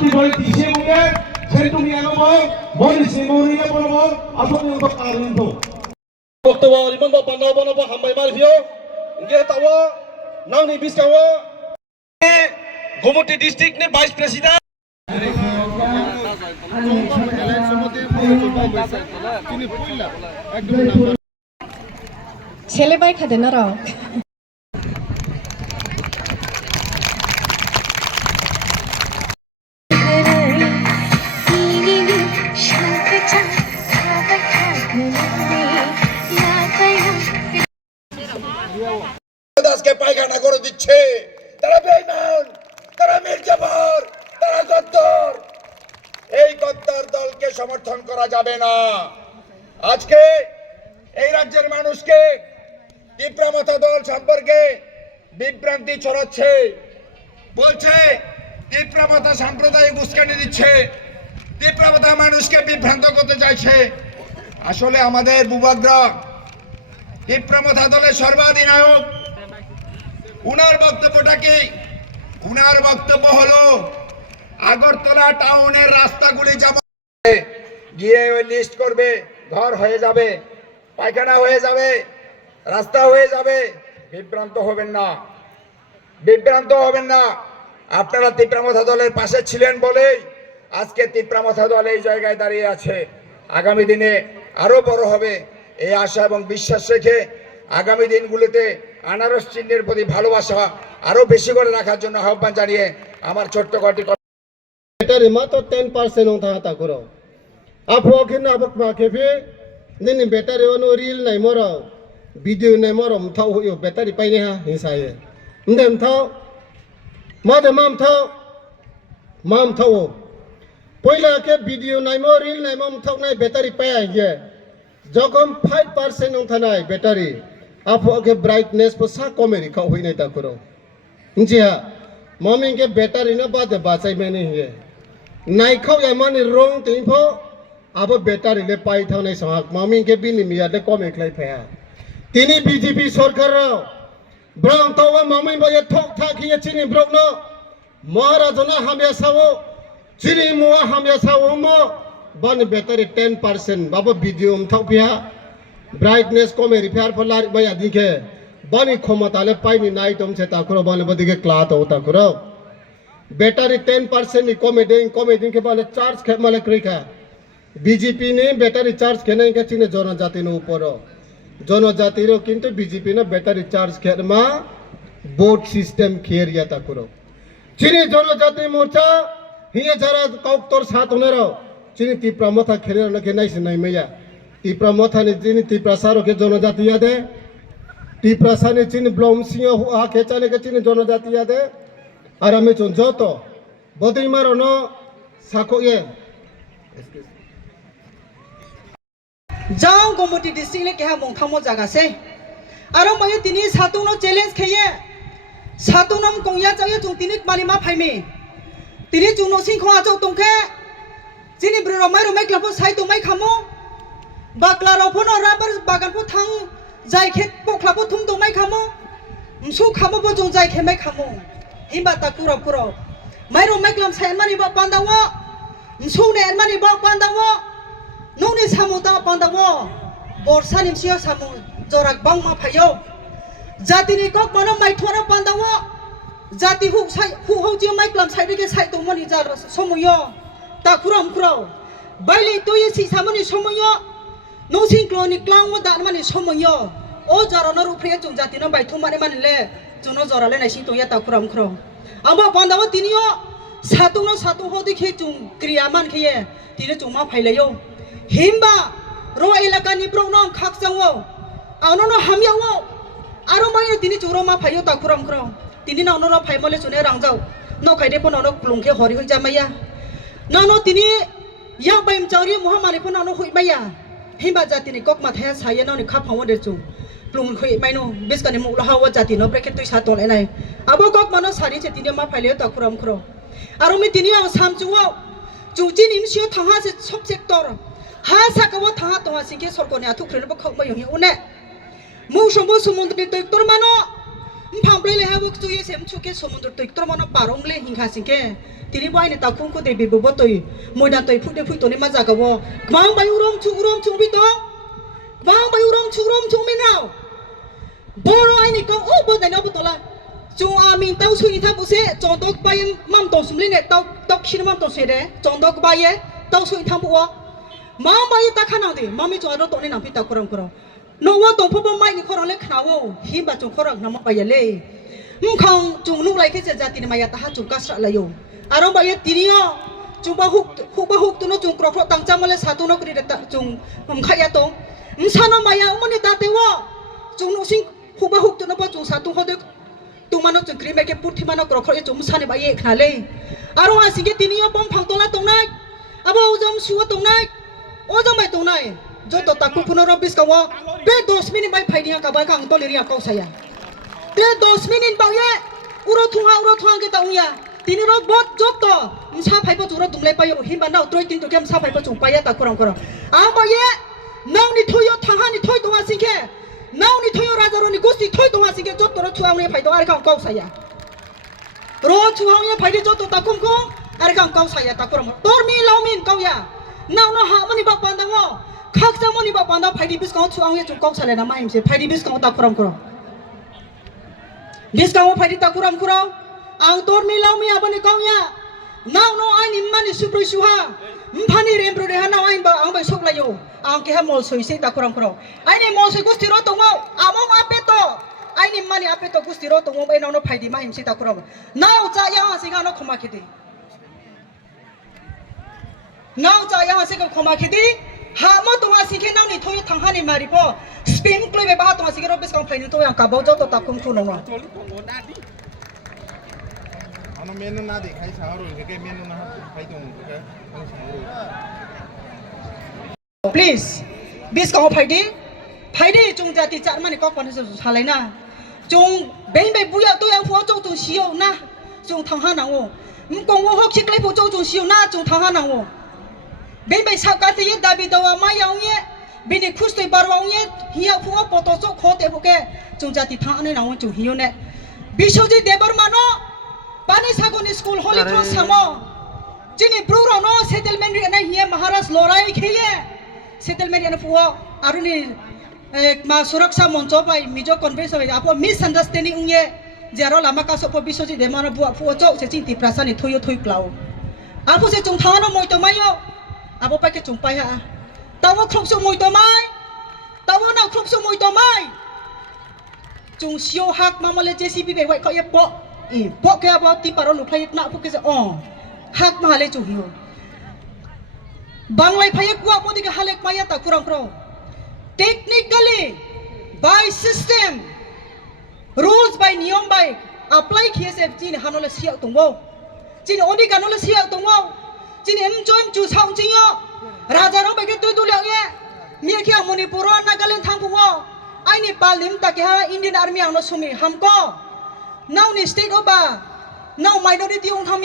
di boleh tisi mungkin saya tu yang mau boleh semua ni boleh mau asal yang tak kalian tu waktu awal iman bawa pandau bawa hambai malvio dia tawa nang ni bis kawa Gumoti district ni vice president ছেলে ভাই খাদে না রাও দাসকে পায়খানা করে দিচ্ছে তারা বেঈমান তারা মির্জাফর তারা গদ্দার এই গদ্দার দলকে সমর্থন করা যাবে না আজকে এই রাজ্যের মানুষকে তীব্রমতা দল সম্পর্কে বিভ্রান্তি ছড়াচ্ছে বলছে তীব্রমতা সাম্প্রদায়িক উস্কানি দিচ্ছে তীব্রমতা মানুষকে বিভ্রান্ত করতে চাইছে আসলে আমাদের বুবাগরা তীব্রমতা দলের সর্বাধিনায়ক উনার বক্তব্যটা কি উনার বক্তব্য হলো আগরতলা টাউনের রাস্তাগুলি যেমন গিয়ে ওই লিস্ট করবে ঘর হয়ে যাবে পায়খানা হয়ে যাবে রাস্তা হয়ে যাবে বিভ্রান্ত হবেন না আপনারা তীব্রমতা দলের পাশে ছিলেন বলেই আজকে তীব্রমতা দল এই জায়গায় দাঁড়িয়ে আছে আগামী দিনে আরো বড় হবে এই আশা এবং বিশ্বাস রেখে আগামী দিনগুলোতে আনারস চিহ্নের প্রতি ভালোবাসা আরো বেশি করে রাখার জন্য আহ্বান জানিয়ে আমার ছোট্ট কটি ব্যাটারি মাত্র 10% ওঠা হাতা করো আপু কিনা আপক মাকেফি নিনি ব্যাটারি অনু রিল নাই মরো ভিডিও নাই মরো মথাও হইও ব্যাটারি পাইনি হা হিসায়ে নদেম থাও মাদে মাম থাও পয়লা কে ভিডিও নাই মো রিল নাই মো মথাও নাই ব্যাটারি পায়া গে যখন 5% ওঠা নাই ব্যাটারি আপু কে ব্রাইটনেস পো সা কমেরি খাও হই নাই তা করো জিয়া মমি কে ব্যাটারি না বাদে বাঁচাই মেনে হে नाइखौ यामानि रंग तिंफो अब बेटारि ले पाइ थानाय सहाक मामी के बिनि मिया दे कमे खलाय फाया तिनि बीजेपी सरकार ब्राउन तवा मामी बये ठोक थाखिए चिनि ब्रौनो महाराजना हामिया सावो चिनि मुआ हामिया सावो मो बन बेटारि 10% बाबो भिडियो मथाव पिया ब्राइटनेस कमे रिपेयर फलार बया दिखे बनि क्षमताले पाइनि नाइटम से ताकुरो बने बदिके क्लात होता कुरो बैटारी 10% कॉमेडी के बाले चार्ज खे माले क्रिका बीजेपी ने बैटारी चार्ज खेने के चिने जनजाति ने ऊपर जनजाति रो किंतु बीजेपी ने बैटारी चार्ज खेर मा बोर्ड सिस्टम खेर या ता करो चिने जनजाति मोर्चा हिए जरा कौक्तर साथ होने रो चिने तीप्रमथा खेले न के नाइस नाइ मेया तीप्रमथा ने चिने तीप्रसारो के जनजाति यादे तीप्रसा ने चिने ब्लॉम सिंह हुआ खेचाने के चिने जनजाति यादे आरामे चुनजोतो बदई मारो न साको ये जाओ गोमती डिस्ट्रिक्ट ले क्या मोंथामो जागा से आरो मयो तिनी सातुनो चैलेंज खेये सातुनम कोंया जायो जुं तिनी मानि मा फाइमे तिनी जुनो सिंखो आजो तंखे जिनि ब्रो माइरो माइक्लाफो साइतो माइ खामो बाक्लारो फोनो राबर बागानफो थां जाय खेत पख्लाफो थुमदो माइ खामो मसु खामो बो जुं जाय खे माइ खामो हिम्बा ताकुरा पुरो माइरो माइक्लाम साय मानि बा पांदावो मसुने मानि बा पांदावो नौने सामुदा पांदावो बरसा निमसियो सामु जराक बां मा फायो जातिनि कक मानो माइथोरा पांदावो जाति हु साय हु हौजि माइक्लाम साइदे साइ तो मनि जार समयो ताकुराम कुरो बाइले तोये सि सामनि समयो नौसिं क्लोनि क्लांग दा मानि समयो ओ जारनो रुफ्रे जुं जातिनो बाइथो माने मानिले जुनो जराले नाइसिं तो या ताकुराम कुरो आबा पांदावो तिनियो सातु हो दिखे जुं क्रिया मान खेये तिने जुमा फाइलायो हिम्बा रो इलाका नि ब्रौनो खाकजावो आउनो हामियावो आरो माय तिनि जुरो मा फाइयो ताकुराम कुरो तिनि नाउनो रो फाइमले जुने रांजाव नो खाइदे फनावनो क्लुंखे हरि होय जामाया नानो तिनि या बाइम चावरि महामारि फनावनो होयमाया हिम्बा जातिनि कक माथाया साये नावनि खाफावो देजु प्लुंग खै माइनो बिस्कानि मुला हावा जाति न ब्रेकेट तुइ सातल एनाय आबो कक मानो सारि से तिनि मा फाइले ताकुराम कुरो आरो मी तिनि आं सामजुवा जुजि निमसियो थाहा से सब सेक्टर हा साकावो थाहा तहा सिके सरकनि आथु ख्रेनबो खक मायो उने मौसमबो समुद्रनि दैक्टर मानो พังไปเลยฮะว่าตัวเสียมชุกแค่สมุนตัวตัวมันป่ารองเล่หิงขาสิงแค่ทีนี้บ่ายเนี่ยตาคุ้งก็เดบิบบ่ตัวมวยดันตัวพูดได้พูดตัวนี้มาจากกับว่าบางใบอุรมชุงพี่ต้องบางใบอุรมชุงไม่น่าบอรไอ้นี่ก็โอ้บ่ได้เอาตัวละจุงอามินเต้าสุยท่าบุเซ่จงตกใบมั่มตัวสมลิเนี่ยตกชินมั่มตัวเสด็จจงตกใบเต้าสุยท่าบัวมาใบตาขนาดนี้มาไม่จงเอาตัวนี้นำพี่ตากรมกรอน้องว่าตัวพ่อไม่นี่คนเราเล็กขนาดว่าหิมบะจงคนเรานำมาไปยังเล่คงจุงลูกไรแค่จะจัดตินมายาตาจุงกัสระเลยอยู่อารมณ์ใบตีนี้อ่ะจุงบะฮุกตัวนู้จุงกรอกตั้งจำมาเลยสาตัวนู้ก็ได้แต่จุงขยะตรงชาโนมายามันนี่ตาเตว่าจุงนู้สิฮุบะฮุกตัวนู้จุงสาตัวเขาเด็กตัวมันจุงครีมแค่พูดที่มันกรอกจุงมุสานี่ใบขนาดเลยอารมณ์สิ่งที่ตีนี้อ่ะป้อมพังตรงนั้นตรงไหนอาบ่าวจำชัวตรงไหนโอ้จำไม่ตรงไหนजो तो ताकू पुनरावृत्ति का वो पे 2 मिनट बाई फाइडिया का बाई का अंतो ले रिया कौ सया पे 2 मिनट बाये उरो थुआ के ताऊया तीन रो बहुत जो तो मसा फाइबो जुरो तुमले पायो हिमबा नाउ त्रोय तीन तो के मसा फाइबो जुं पाया ताकू रंग करो आ बाये नाउ नि थोयो थाहा नि थोय तोवा सिंखे नाउ नि थोयो राजा रो नि गुस्ती थोय तोवा सिंखे जो तो रो थुआ ने फाइदो आर का कौ सया रो थुआ ने फाइदो जो तो ताकू को आर का कौ सया ताकू रंग तोर मी लाउ मिन कौ या नाउ न हा मनि बा पांदांगो खाक जामोनी बा पांदा फाइडी बिस गाव छुआंगे जुं कौ साले ना माइमसे फाइडी बिस गाव ताकुराम कुरो बिस गाव फाइडी ताकुराम कुरो आं तोर मिलाव मी आबनि गावया नाव नो आइ निमानि सुब्रै सुहा मफानि रेमब्रो देहा नाव आइ बा आं बा सकलायो आं के हा मल सइसे ताकुराम कुरो आइ नि मल सइ गुस्ति रो तंगौ आमौ आपेतो आइ निमानि आपेतो गुस्ति रो तंगौ बे नाव नो फाइडी माइमसे ताकुराम नाव जा या सिगा नो खमा खेदि नाव जा या सिगा खमा खेदि हामो तुंगा सिखे नाव नि थोय थांहानि मारिपो स्पेन क्लबे बा तुंगा सिखे रो बेसकां फाइनु तो आं काबाव जो तो ताकुम खुनो न ano menu na di khai sao rồi cái menu na khai tung cái please बेसकां फाइदि जुं जाति चार माने कक पाने सालायना जुं बें बे बुया तो आं फुआ जो जुं सियो ना जुं थांहा नांगो मकंगो हक सिखलाय फु जो जुं सियो ना जुं थांहा नांगो बें बे साकाते ये दाबि दवा मा यावये बेनि खुस्तै बारवावये हिया फुआ पटोसो खोते फुके जुं जाति थांने नांगो जुं हियो ने बिशोजि देबर मानो पानी सागोनि स्कूल होली क्रॉस सामो जिनि ब्रुरो नो सेटलमेंट रे हिया महाराज लराय खेये सेटलमेंट रे फुआ आरुनि मा सुरक्षा मंच बाय मिजो कन्वेंस बाय आपो मिस अंडरस्टैंडिंग उये जेरो लामा का सपो बिशोजि देमानो बुआ फुआ चौ से चिंति प्रासानि थोयो थोय क्लाव आपो से जुं थानो मोयतो मायो abo pa ke chungpai ha tawo khlok so moi to mai tawo na khlok so moi to mai chung sio hak mamale jcb be wai ko ye po po ke abo ti paro lu phlai na pu ke se hak ma hale chu hiyo banglai phai kwa mo dik halek maya ta kurang pro technically by system rules by niyom by apply khsf jin hanole sia tungbo jin odi kanole sia tungbo Jin M जोइम चू sound जियो राजा रो बेके तुइ दुलिया ये मिया के मणिपुर नागालैंड थांगबो आइनि पालिम ताके हा Indian army आंनो सुमि हमको now नि स्टेट ओबा नाउ माइनॉरिटी ओं थामि